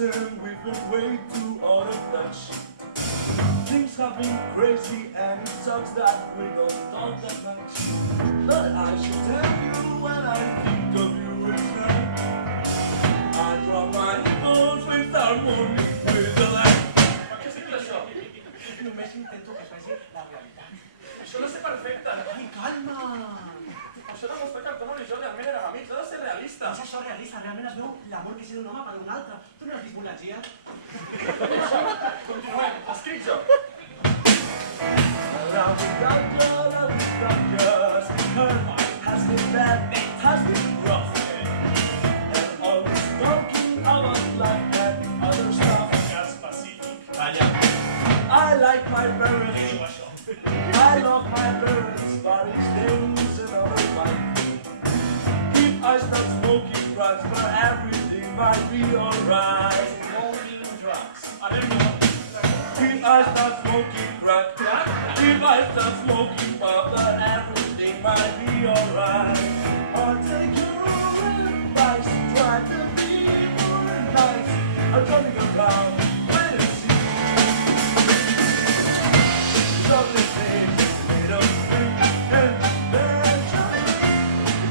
and we've been way too out of touch. Things have been crazy and it sucks that we don't talk that much. But I should tell you when I think of you each night. I drop my emotions with harmony with the light. Ma què significa això? Només intento que es vegi la realitat. Això no sé perfecte. Ai, calma! Això demostra que el Tom i jo realment érem amics. Ha de ser realista. No és això realista, realment es veu l'amor que és d'un home per un altre. Tu no has vist Bonatgia? Continuem. Escric jo. Love without you, love without just her heart has been bad, has been rough. And always talking about life and other stuff. Específic. Calla. I like my Diu parents, això. I love my parents, but it's things another fight. If I start smoking drugs, but everything might be alright. Smoking drugs. A veure, If I start smoking crack, if I start smoking pop, then everything might be alright. I'll take your advice, try to be more nice. I'm turning around, wait and see. Lovely things made of fruit and venture.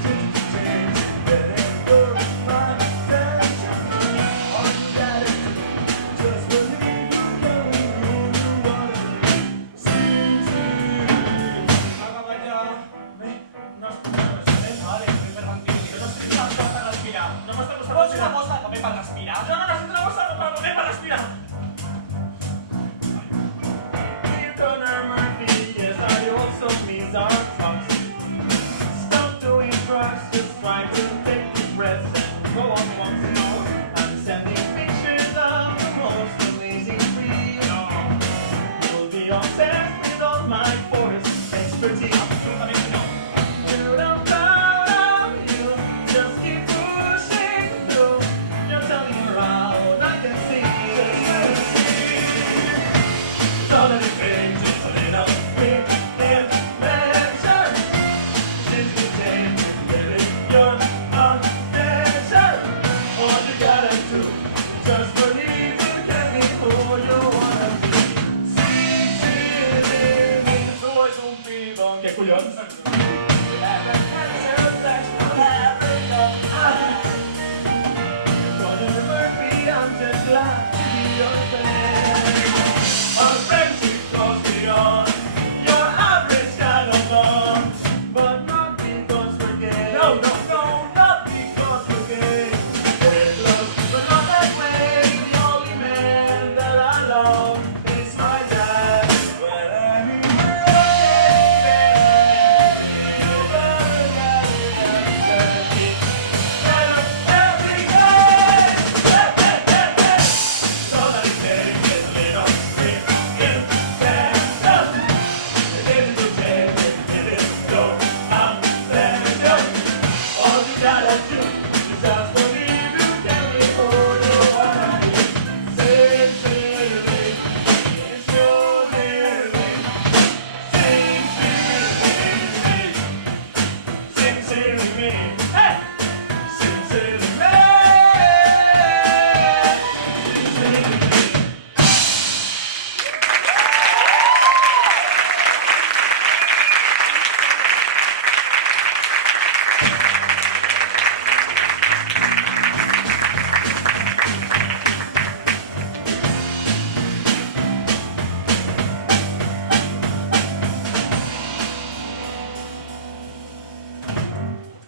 Change, let it go, my attention. All you gotta do, just believe you're going who you wanna see to. Apa, vaja. Bé, no es pot res. Vale, hiperventil. Jo no sé si m'està per respirar. no m'està Pots costant una respirar. cosa també per respirar? Jo no necessito una cosa per respirar.